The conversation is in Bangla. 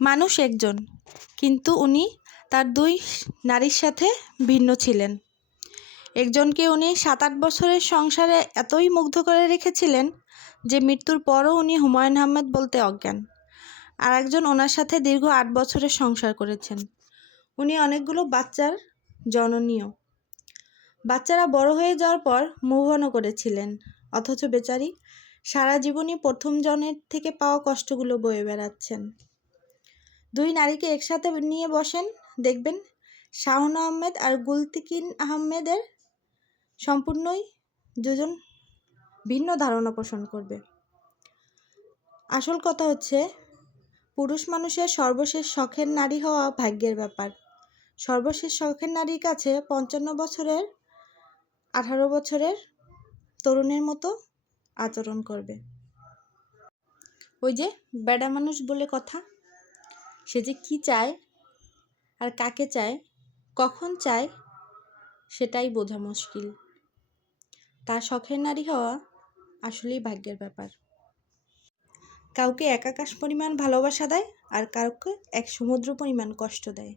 মানুষ একজন, কিন্তু উনি তার দুই নারীর সাথে ভিন্ন ছিলেন। একজনকে উনি 7-8 বছরের সংসারে এতই মুগ্ধ করে রেখেছিলেন যে মৃত্যুর পরও উনি হুমায়ুন আহমেদ বলতে অজ্ঞান। আর একজন ওনার সাথে দীর্ঘ 8 বছরের সংসার করেছেন। উনি অনেকগুলো বাচ্চার জননীয়। বাচ্চারা বড় হয়ে যাওয়ার পর মুভ অনও করেছিলেন, অথচ বেচারি সারা জীবনই প্রথম জনের থেকে পাওয়া কষ্টগুলো বয়ে বেড়াচ্ছেন। দুই নারীকে একসাথে নিয়ে বসেন, দেখবেন শাহন আহমেদ আর গুলতিকিন আহমেদের সম্পূর্ণই দুজন ভিন্ন ধারণা পোষণ করবে। আসল কথা হচ্ছে, পুরুষ মানুষের সর্বশেষ শখের নারী হওয়া ভাগ্যের ব্যাপার। সর্বশেষ শখের নারীর কাছে 55 বছরের 18 বছরের তরুণের মতো আচরণ করবে। ওই যে বেডা মানুষ বলে কথা, সে যে কি চায় আর কাকে চায়, কখন চায়, সেটাই বোঝা মুশকিল। তার শখের নারী হওয়া আসলেই ভাগ্যের ব্যাপার। কাউকে এক আকাশ পরিমাণ ভালোবাসা দেয়, আর কাউকে এক সমুদ্র পরিমাণ কষ্ট দেয়।